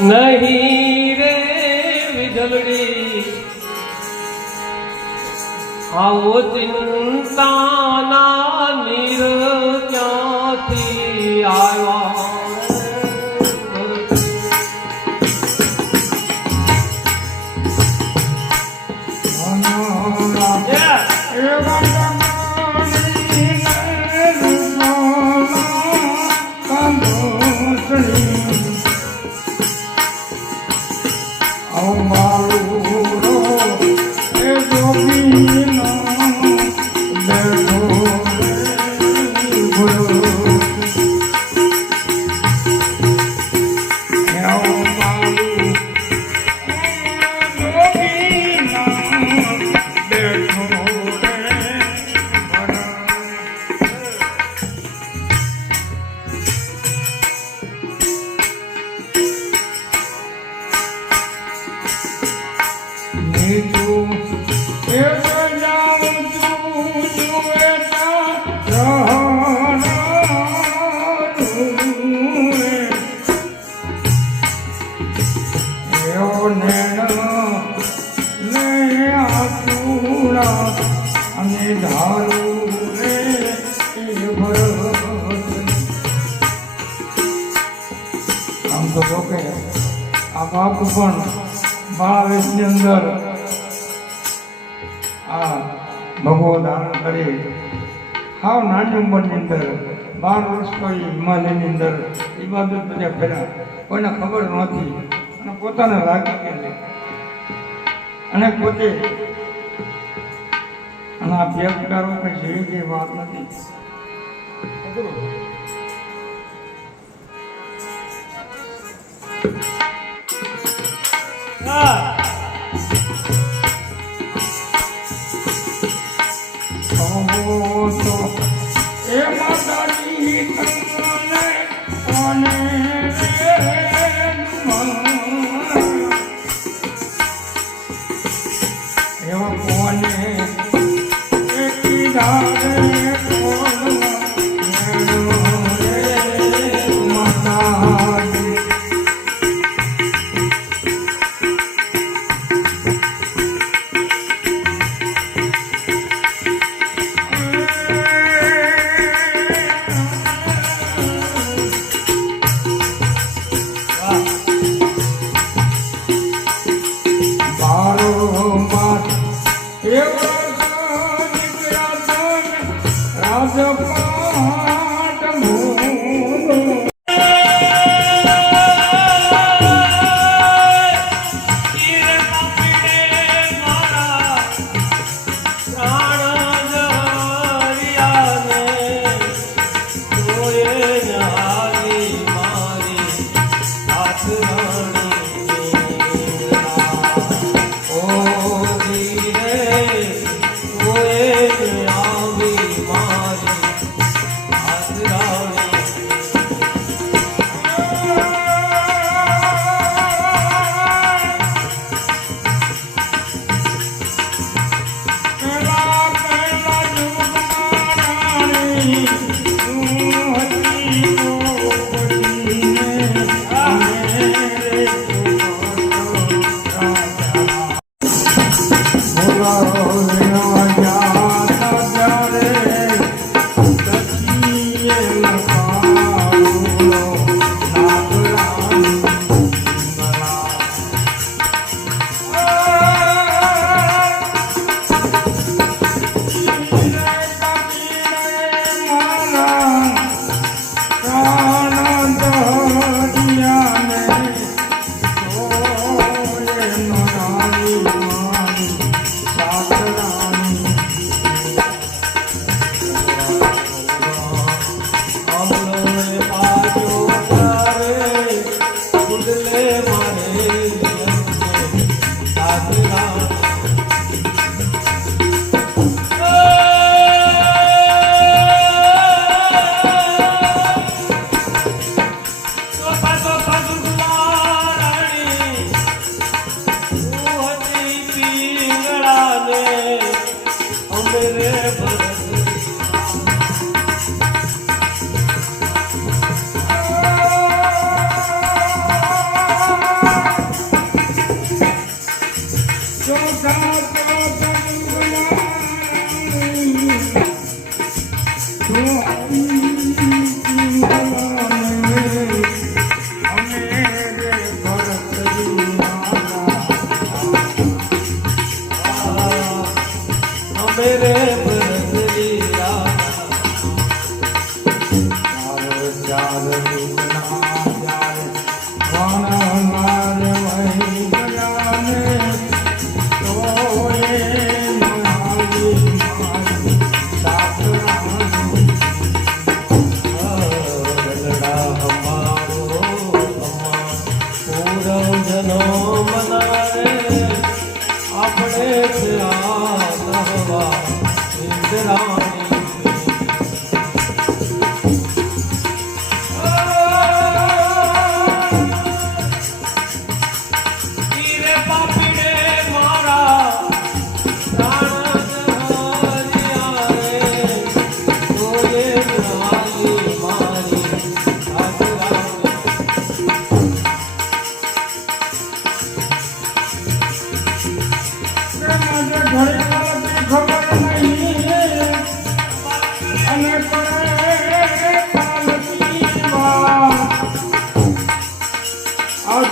નહીં રે વિજલડી આવો ચિંતાના નીર ક્યાંથી આવ્યા બાપુ પણ મહાવેશની અંદર આ ભગવો ધારણ કરી હાવ નાની ઉંમરની અંદર 12 વર્ષ કોઈ હિમાલયની અંદર ઇબાદત બધા ફેર્યા કોઈને ખબર નહોતી અને પોતાને લાગી ગયેલી અને પોતે અને આ ભેગદારો કંઈ જેવી કઈ વાત નથી. એ માતાજી તમને કોને એવા કોને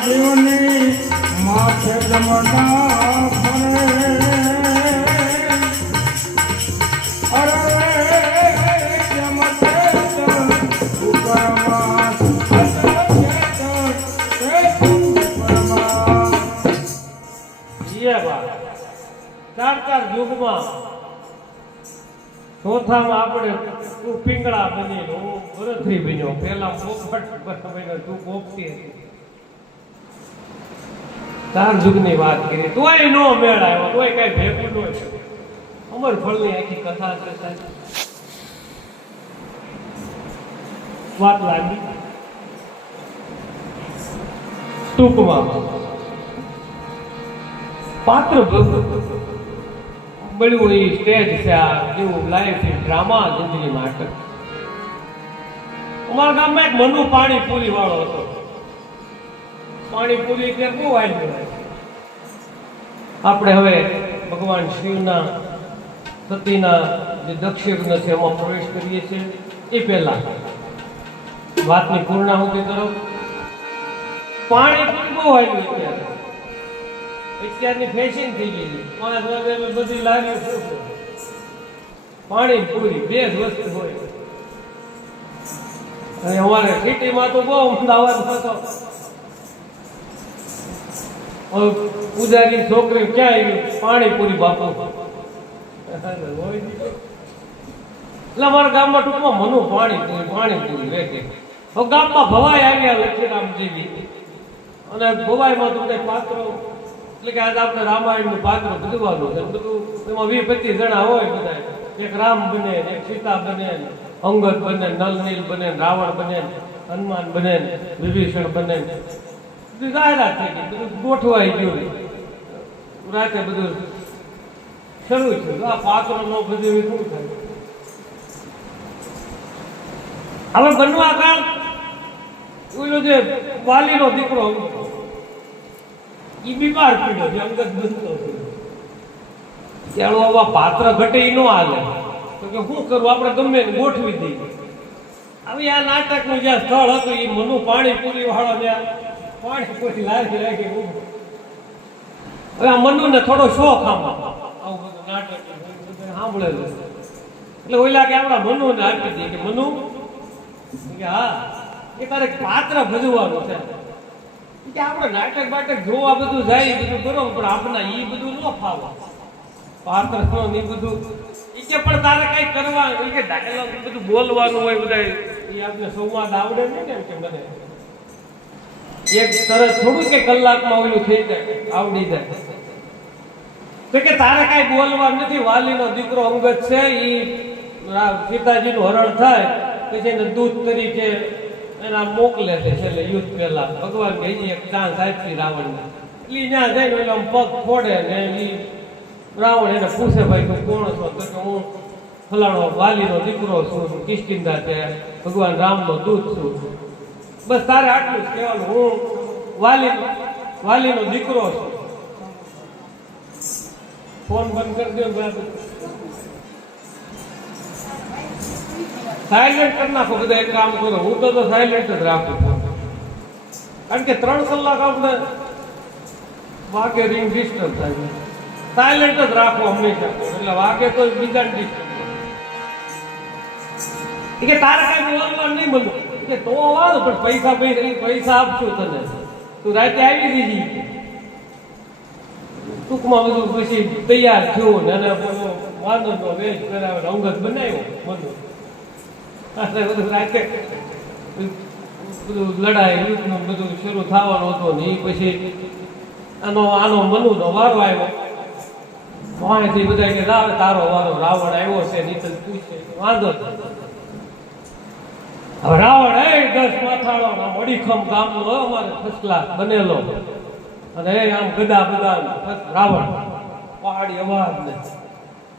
જીવની માથે જમના ફરે અરે જમતે ઉપરમા ચાર યુગમાં ચોથામાં આપણે તું પિંગળા બની હું બરથરી બન્યો પેલા પોપટ બન્યો તું પોપટી હતી ચાર યુગની વાત કરી તોય નો મેળ આવ્યો તોય કઈ ભેગું ન અમર ફળની આખી કથા છે સાહેબ વાત લાગી ટૂંકમાં પાત્ર બન્યું એ સ્ટેજ છે આ જેવું લાઈવ છે ડ્રામા જિંદગી નાટક અમારા ગામમાં એક મનુ પાણીપુરી વાળો હતો પાણીપુરી ત્યાં બહુ આવી આપણે હવે ભગવાન શિવના સતીના જે દક્ષયજ્ઞ છે એમાં પ્રવેશ કરીએ છીએ એ પહેલા વાતની પૂર્ણાહુતિ તરફ પાણીપુરી બહુ આવી અત્યારે અત્યારની ફેશન થઈ ગઈ છે 5 વાગે બધી લાગે પાણીપુરી બે જ વસ્તુ હોય અને અમારે સિટીમાં તો બહુ અમદાવાદ હતો પૂજારી છોકરી ક્યાં આવી પાણીપુરી બાપુ એટલે અમારા ગામમાં ટૂંકમાં મનુ પાણીપુરી વેચે હવે ગામમાં ભવાઈ આવ્યા લક્ષ્મીરામ જેવી અને ભવાઈમાં તમને પાત્રો એટલે કે આજે આપણે રામાયણનું પાત્ર ભજવવાનું છે બધું એમાં 20-25 જણા હોય બધા એક રામ બને એક સીતા બને અંગદ બને નલ નીલ બને રાવણ બને હનુમાન બને વિભીષણ બને બધી જાહેરાત થઈ ગઈ બધું ગોઠવાઈ ગયું રાતે બધું શરૂ થયું આ પાત્રો નો બધું શું થાય હવે બનવા કાળ ઓલો જે વાલીનો દીકરો ઈ બીમાર પડ્યો છે અંગત બનતો ત્યારે આવા પાત્ર ઘટે ઈ નો હાલે તો કે શું કરવું આપણે ગમે ગોઠવી દઈએ હવે આ નાટકનું જ્યાં સ્થળ હતું એ મનુ પાણીપુરી વાળો જ્યાં પાણીપુરી લાગી રાખી હવે આ મનુને થોડો શોખ આમાં આવું બધું નાટક સાંભળેલું એટલે ઓલા કે આપણા મનુને આપી દઈએ કે મનુ કે હા એ તારે પાત્ર ભજવાનું છે કે આપણે નાટક બાટક જોવા બધું જાય બધું બરોબર પણ આપણે ઈ બધું ન ફાવે પાત્ર એ બધું એ કે પણ તારે કઈ કરવાનું કે ડાયલોગ બધું બોલવાનું હોય બધા એ આપણે સંવાદ આવડે નહીં ને કે મને એક તરત થોડું કે કલાકમાં ઓલું થઈ જાય આવડી જાય તો કે તારે કઈ બોલવા નથી વાલીનો દીકરો અંગત છે ઈ સીતાજીનું હરણ થાય પછી એને દૂત તરીકે એના મોકલે છે છેલ્લે યુદ્ધ પહેલા ભગવાન કે એક ચાન્સ આપી રાવણને એટલે ત્યાં જઈને એટલે પગ ફોડે ને એ રાવણ એને પૂછે ભાઈ તું કોણ છો તો કે હું ફલાણો વાલીનો દીકરો છું કિષ્કિંધા છે ભગવાન રામનો દૂત છું બસ તારે આટલું જ કહેવાનું હું વાલીનો દીકરો છું ફોન બંધ કરી દો સાયલેન્ટ કરી નાખો બધા એક કામ કરો હું તો સાયલેન્ટ જ રાખું કારણ કે 3 કલાક આપણે વાગે રિંગ ડિસ્ટર્બ થાય સાયલેન્ટ જ રાખો હંમેશા એટલે વાગે તો બીજા ડિસ્ટર્બ કે તારે કઈ બોલવાનું નહીં મળ્યું કે તો વાળ પણ પૈસા આપશું તને, તું રાતે આવી દીધી. ટૂંકમાં બધું પછી તૈયાર થયું ને એને વાંદરનો વેશ કરાવે અંગત બનાવ્યો મનુ. બધું રાતે બધું લડાઈ યુદ્ધનું બધું શરૂ થવાનું હતું ને એ પછી આનો મનુનો વારો આવ્યો. વાણીથી બધા કે તારો વારો, રાવણ આવ્યો છે. નીચે પૂછે વાંધો હવે રાવણ 10 માથાળો અડીખમ ગામનો અમારે ફર્સ્ટ ક્લાસ બનેલો અને આમ ગદા બધા રાવણ પહાડી અવાજ ને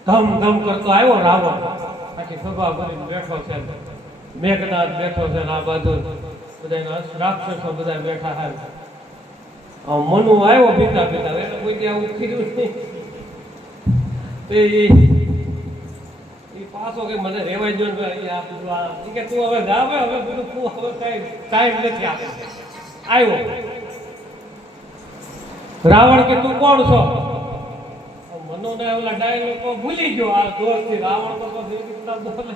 ધમ ધમ કરતો આવ્યો રાવણ. આખી સભા ભરીને બેઠો છે, મેઘનાથ બેઠો છે ને આ બાજુ બધા રાક્ષસો બધા બેઠા છે. મનુ આવ્યો પીતા પીતા, એને કોઈ આવું થયું નહીં. તો એ પાછો કે મને રેવાય જો કે તું હવે જાવે, હવે બધું તું હવે કઈ ટાઈમ નથી આપે. આવ્યો રાવણ કે તું કોણ છો? મનુને ઓલા ડાયલોગ ભૂલી ગયો આ જોરથી. રાવણ તો બોલે.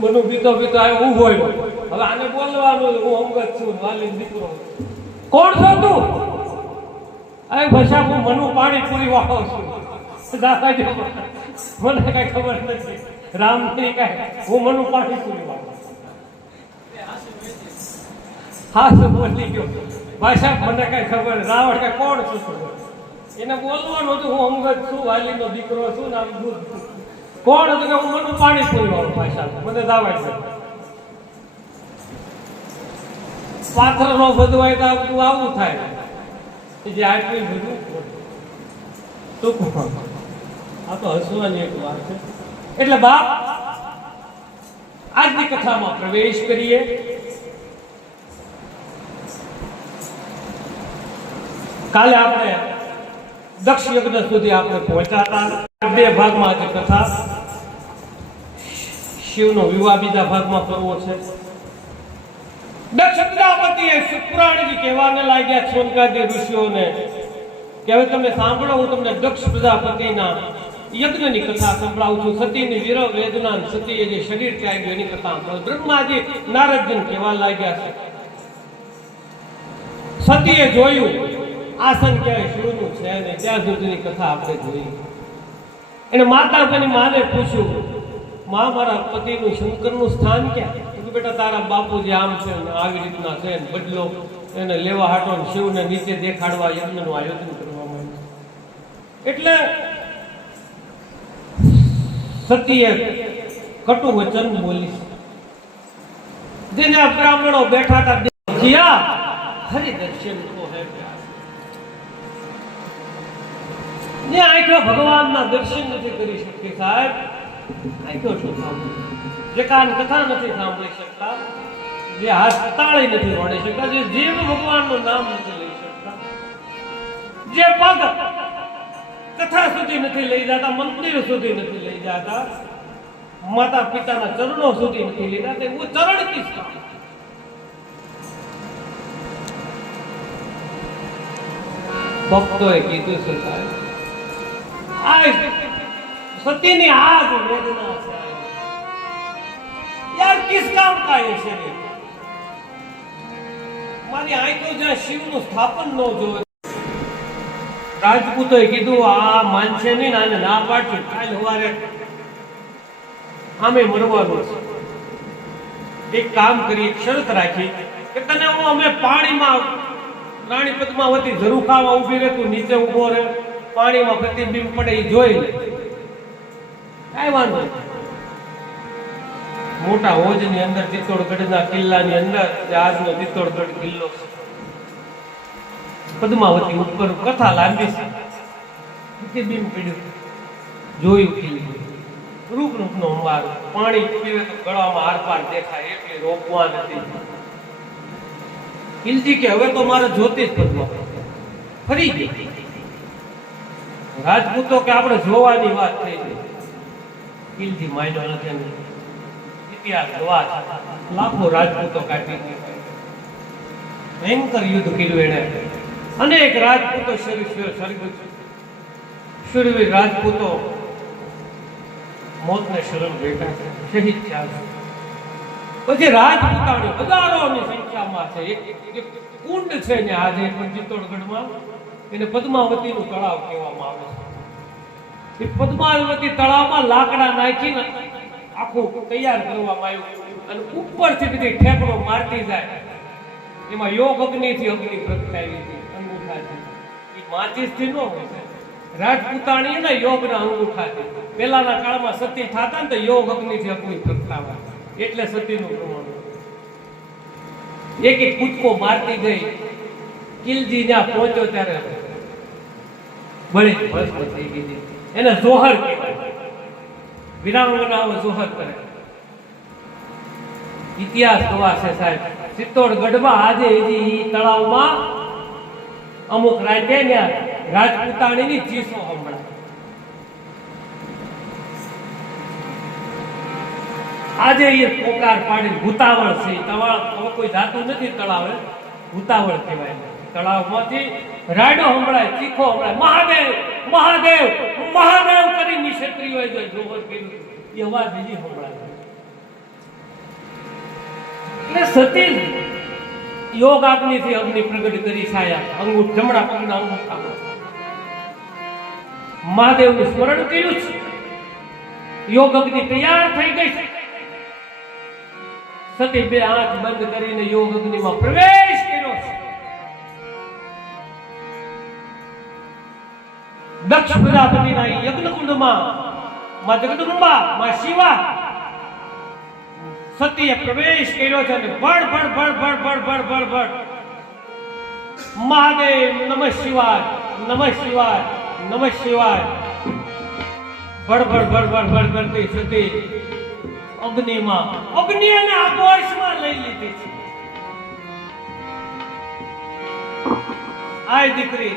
મનુ બીતો બીતો આવ્યો ઊભો રહ્યો. હવે આને બોલવાનું હું અંગત છું, વાલી દીકરો. કોણ છો તું? અરે ભાષા હું મનુ પાણીપુરી વાળો છું. મને કઈ ખબર નથી રામ ની કઈ, હું મનુ પાણીપુરી વાળો. હા શું બોલી ગયો ભાષા, મને કઈ ખબર. રાવણ કે કોણ છું? એને બોલવાનું હતું હું અંગત છું, વાલીનો દીકરો છું ને આમ દૂધ. કોણ હતું કે હું મનુ પાણીપુરી વાળો. ભાષા મને દાવાય છે. પાત્ર નો બધું હોય તો બધું આવું થાય. જે આટલું બધું ટૂંકમાં આ તો હસવાની એક વાત છે. એટલે બાપ આજની કથામાં પ્રવેશ કરીએ. કાલે આપણે દક્ષ યજ્ઞ સુધી આપણે પહોંચ્યા હતા. 2 ભાગમાં આજે કથા. શિવનો વિવાહ બીજા ભાગમાં કરવો છે. દક્ષ પ્રજાપતિએ શુક્રાણજી કહેવાને લાગ્યા સોનકાદી ઋષિઓને કે હવે તમે સાંભળો, હું તમને દક્ષ પ્રજાપતિના યજ્ઞની કથા સંભળાવું છું. સતીની વીર વેદના, સતીએ જે શરીર ત્યાગ્યું એની કથા. બ્રહ્માજી નારદજીને કહેવા લાગ્યા છે. સતીએ જોયું આસન ક્યાંય શિવનું છે ને ત્યાં સુધીની કથા આપણે જોઈ. એને માતાની માને પૂછ્યું, માં મારા પતિનું શંકરનું સ્થાન ક્યાં? બેટા તારા બાપુજી આમ છે ને આવી રીતના છે ને બદલો એને લેવા હાટો શિવને નીચે દેખાડવા યજ્ઞનું આયોજન કરવામાં આવ્યું. એટલે સતીએ કટુ વચન બોલી. જેને બ્રાહ્મણો બેઠા હતા કિયા હરિ દર્શન કો હે પ્યાર. જે આંખો ભગવાનના દર્શન નથી કરી શકતી સાહેબ, આંખો શું સાંભળે? જે કાન કથા નથી સાંભળી શકતા, જે હાથ તાળી નથી વળી શકતા, જે જીવ ભગવાનનું નામ નથી લઈ શકતા, જે પગ કથા સુધી નથી લઈ જતા, મંદિર સુધી નથી લઈ જતા, માતા પિતાના ચરણો સુધી નથી લઈ જતા, એવું ચરણ કિસકા. ભક્તોએ કીધું છે સાહેબ, આ સતીની આ જ વેદના છે यार, किस काम का ये शरीर? મારી આંખો જ્યાં શિવનું સ્થાપન ન જોવે. રાજપૂતોએ કીધું આ માનશે નહીં ને, આને ના પાડશું, કાલ સવારે આમે મરવાનું છે. એક કામ કરી, એક શરત રાખી કે તને હું અમે પાણીમાં રાણી પદ્માવતી ઝરૂખામાં ઊભી રહે, તું નીચે ઊભો રહે, પાણીમાં પ્રતિબિંબ પડે એ જોઈ લે, કાંઈ વાંધો નહીં. મોટા હોજની અંદર ચિત્તોડગઢના કિલ્લાની અંદર આજનો ચિત્તોડગઢ કિલ્લો છે. પદ્માવતી ઉપર કથા લાંબી છે. પ્રતિબિંબ પડ્યું, જોયું કિલ્લો, રૂપ રૂપનો અંબાર, પાણી પીવે તો ગળામાં આરપાર દેખાય એટલી રોકવા નથી. કિલજી કે હવે તો મારે જોતી જ પદ્મા ફરી ગઈ. રાજપૂતો કે આપણે જોવાની વાત થઈ ગઈ. કિલજી માન્યો નથી. લાખો રાજપૂતો કાઢી ભયંકર યુદ્ધ કર્યું એને. અનેક રાજપૂતો શૂરવીર રાજપૂતો મોતને શરણ બેઠા, શહીદ થયા. પછી રાજપૂતાણી હજારોની સંખ્યામાં છે. એક કુંડ છે ને આજે પણ ચિત્તોડગઢમાં, એને પદ્માવતીનું તળાવ કહેવામાં આવે છે. એ પદ્માવતી તળાવમાં લાકડા નાખીને આખું તૈયાર કરવામાં આવ્યું અને ઉપરથી બધી ઠેકડો મારતી જાય. એમાં યોગ અગ્નિથી અગ્નિ પ્રગટાવી હતી અંગૂઠાથી. એ માચીસથી ન હોય. રાજપૂતાણીના યોગના અંગૂઠાથી. પહેલાના કાળમાં સતી થતા ને તો યોગ અગ્નિથી અગ્નિ પ્રગટાવા, એટલે સતીનું પ્રમાણ. એક એક કૂદકો મારતી ગઈ. કિલજી ત્યાં પહોંચ્યો ત્યારે બળી ભસ્મ થઈ ગઈ. એને જોહર કહેવાય. વિરાંગનાઓ જોહર કરે. ઇતિહાસ ગવાશે સાહેબ. ચિત્તોડગઢમાં આજે હજી તળાવમાં અમુક રાતે રાજપૂતાણીની ચીસો સંભળાય. આજે એ પોકાર પાડી ભૂતાવળ છે. હવે કોઈ જાતું નથી તળાવે, ભૂતાવળ કહેવાય. તળાવમાંથી રાડો સંભળાય, ચીખો સંભળાય, મહાદેવ મહાદેવ મહાદેવ કરી નિક્ષત્રિયોએ જો જોહર કર્યું એ અવાજ હજી સંભળાય. એટલે સતી યોગ અગ્નિથી અગ્નિ પ્રગટ કરી છાયા અંગૂઠ જમણા પગના અંગૂઠામાં મહાદેવનું સ્મરણ કર્યું છે. યોગ અગ્નિ તૈયાર થઈ ગઈ છે. સતી બે આંખ બંધ કરીને યોગ અગ્નિમાં પ્રવેશ કર્યો છે. દક્ષ પ્રજાપતિના યજ્ઞકુંડમાં માં જગદંબા માં શિવા સતીએ પ્રવેશ કર્યો છે અને ભડ ભડ ભડ ભડ ભડ ભડ ભડ ભડ મહાદેવ નમઃ શિવાય નમઃ શિવાય નમઃ શિવાય ભડ ભડ ભડ ભડ ભડ કરતી સતી અગ્નિમાં અગ્નિ અને આકાશમાં લઈ લીધી છે. આય દીકરી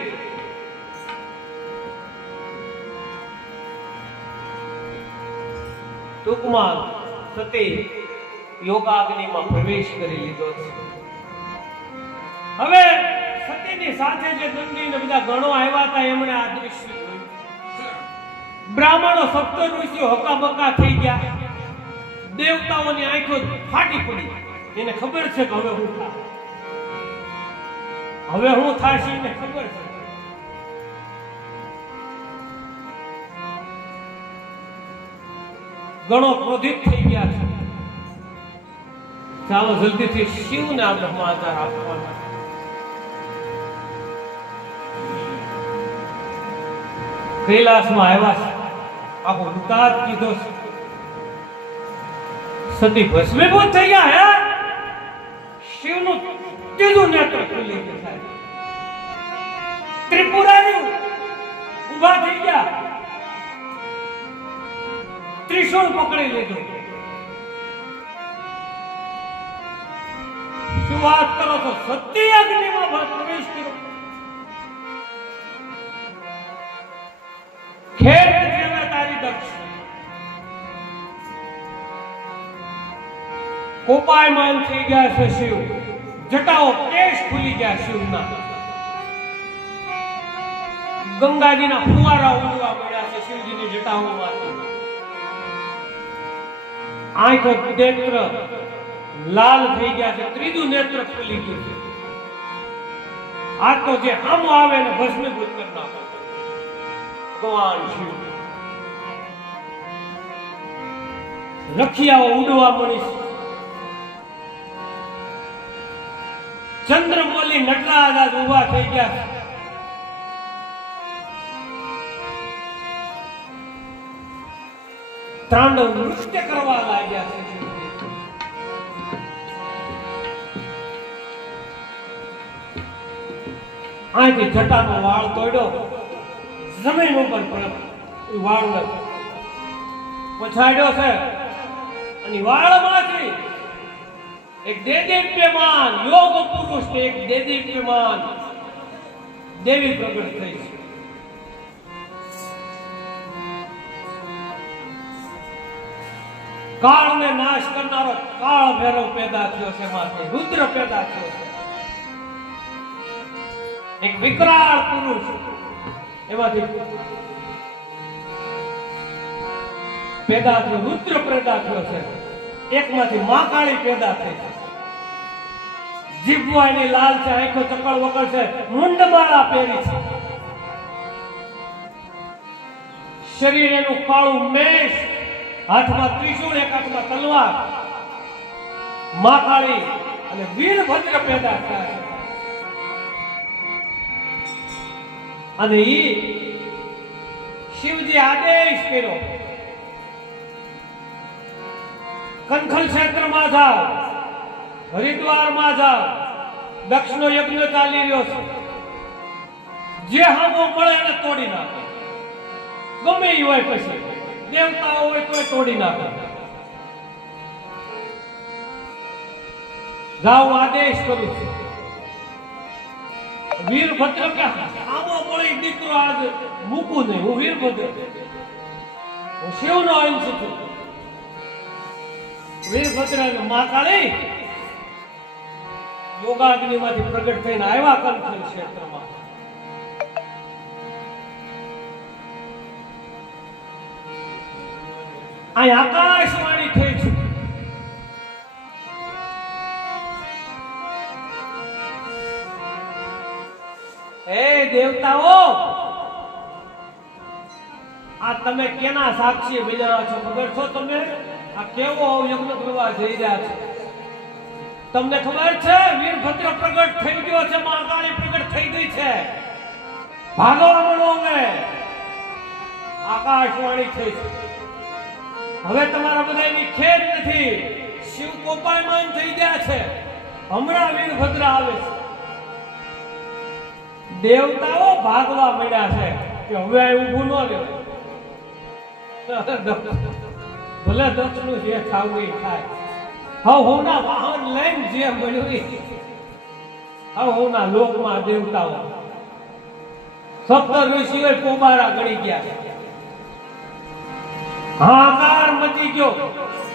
ટૂંકમાં સતી યોગાગ્નિમાં પ્રવેશ કરી લીધો છે. હવે સતીની સાથે જે નંદી ને બધા ગણો આવ્યા હતા એમણે આ દૃશ્ય જોયું. બ્રાહ્મણો સપ્ત ઋષિઓ હકાબકા થઈ ગયા. દેવતાઓની આંખો ફાટી પડી. એને ખબર છે કે હવે હું થાશે એને ખબર છે. ગણો ક્રોધિત થઈ ગયા છે. ચાલો જલ્દીથી શિવને આ બ્રહ્માચાર આપવાના. કૈલાસમાં આવ્યા છે. આખો વૃતાંત કીધો છે. સતી ભસ્મીભૂત થઈ ગયા. હે શિવનું ત્રીજું નેત્ર ખુલી ગયું. ત્રિપુરારી ઉભા થઈ ગયા. ત્રિશૂળ પકડી લીધું. શું વાત કરો છો? સતી અગ્નિમાં પ્રવેશ કર્યો. ખેર જેવે તારી દક્ષ. કોપાયમાન થઈ ગયા છે શિવ. જટાઓ કેશ ખુલી ગયા શિવના. ગંગાજીના ફુવારા ઉડવા મળ્યા છે શિવજીની જટાઓમાંથી. આંખ નેત્ર લાલ થઈ ગયા છે. ત્રીજું નેત્ર ખુલી ગયું છે. આ તો જે આમ આવે ને ભસ્મીભૂત કરી નાખે ભગવાન શિવ. રખિયાઓ ઉડવા મળી છે. ચંદ્રમૌલી નટરાજ આજ ઉભા થઈ ગયા છે. તાંડવ નૃત્ય કરવા લાગ્યા છે. અહીંથી જટાનો વાળ તોડ્યો. જમીન ઉપર વાળને પછાડ્યો છે અને વાળમાંથી એક દેદીપ્યમાન યોગ પુરુષ ને એક દેદીપ્યમાન દેવી પ્રગટ થઈ છે. કાળને નાશ કરનારો કાળ ભૈરવ પેદા થયો છે. માથે રુદ્ર પેદા થયો છે. એક વિકરાળ પુરુષ એમાંથી પેદા થયો, રુદ્ર પેદા થયો છે. એકમાંથી માં કાળી પેદા થઈ છે. જીભવા એની લાલ છે, આંખો ચકળ વકળ છે, મુંડમાળા પહેરી છે, શરીર એનું કાળું મેષ, હાથમાં ત્રિશૂળ, એક હાથમાં તલવાર. માં કાળી અને વીરભદ્ર પેદા થયા છે. અને ઈ શિવજી આદેશ કર્યો, કંખલ ક્ષેત્રમાં જાઓ, હરિદ્વારમાં જાઓ, દક્ષનો યજ્ઞ ચાલી રહ્યો છે, જે હામો મળે એને તોડી નાખો. ગમે ઈ હોય, પછી દેવતાઓ હોય તો તોડી નાખો. જાઓ, આદેશ કરું છું. વીરભદ્ર કે આમો મળી દીકરો આજ મૂકું નહીં. હું વીરભદ્ર, હું શિવનો અંશ છું. વીરભદ્ર અને મા કાળી યોગાગ્નિમાંથી પ્રગટ થઈને આવ્યા કંઠલ ક્ષેત્રમાં. અહીં આકાશવાણી થઈ છે. હે દેવતાઓ, આ તમે કેના સાક્ષી બન્યા છો ખબર છો? તમે આ કેવો યજ્ઞ કરવા જઈ રહ્યા છો? તમને ખબર છે વીરભદ્ર પ્રગટ થઈ ગયો છે, મા કાળી પ્રગટ થઈ ગઈ છે. ભાગવા મળો અમે. આકાશવાણી થઈ છે. હવે તમારા બધાની ખેર નથી. શિવ કોપાયમાન થઈ ગયા છે. હમણાં વીરભદ્ર આવે છે. દેવતાઓ ભાગવા મળ્યા છે કે હવે આ ઊભું ન રહ્યો. ભલે દક્ષનું જે ખાવું એ ખાય. હવના વાહન લઈને જે મળ્યું હવના લોકમાં દેવતાઓ સપ્ત ઋષિઓ પોબારા ગળી ગયા. હાહાકાર મચી ગયો,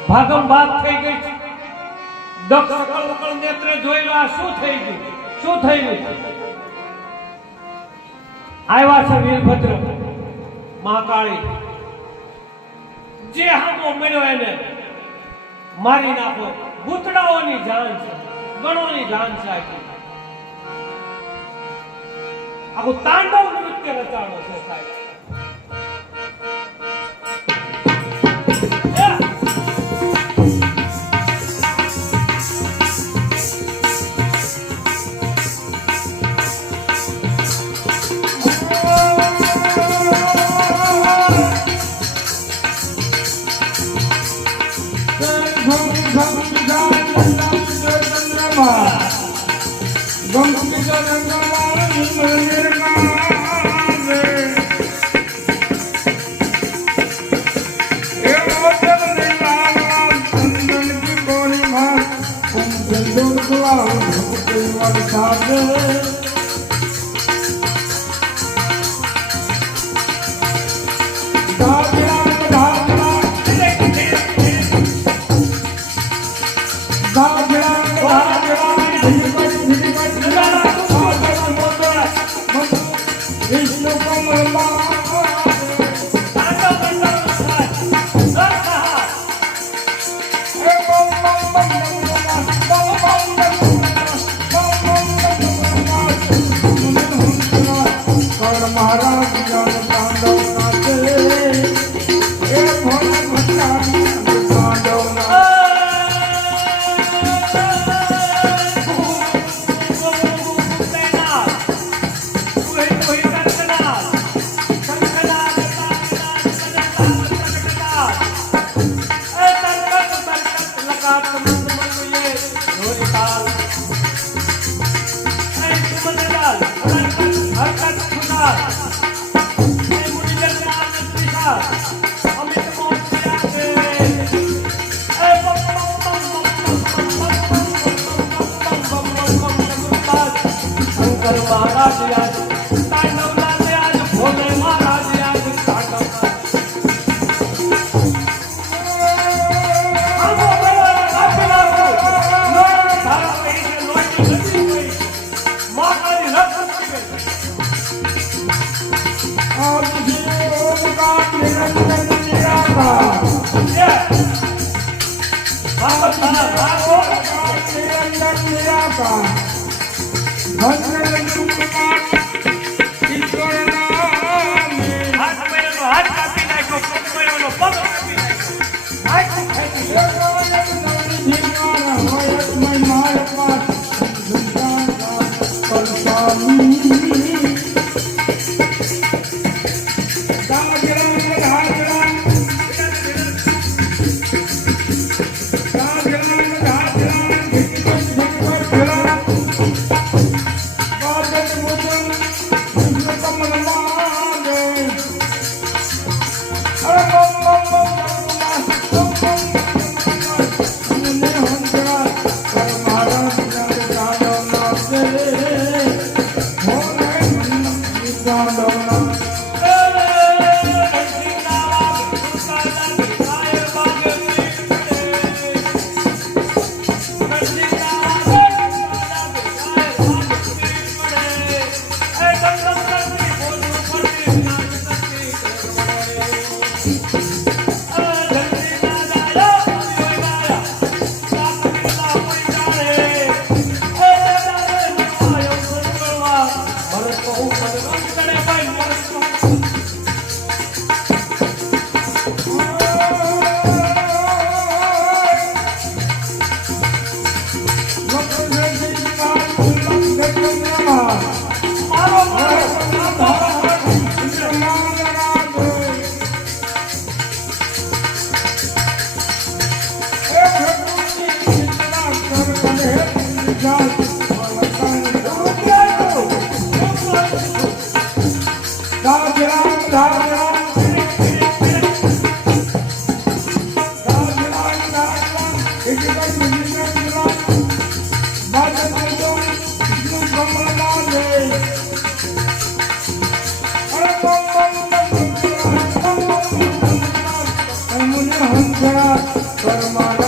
ભાગમ ભાગ થઈ ગઈ. દક્ષ સકળ વકળ નેત્રે જોઈ લો, આ શું થઈ ગયું, શું થઈ ગયું? આવ્યા છે વીરભદ્ર, મા કાળી. જે હામો મળ્યો એને મારી નાખો. ભૂતડાઓની જાન છે, ગણોની જાન છે. આખું તાંડવ નૃત્ય રચાણો છે સાહેબ. હા ભાગો નિરંજન નિરાકાર ભદ્ર સુકુમાર ઈશ્વર નામે હાથ મેળનો હાથ કાપી નાખ્યો પગ મેળનો પગ કાપી નાખ્યો હાથ ખેંચી પરમાત્મા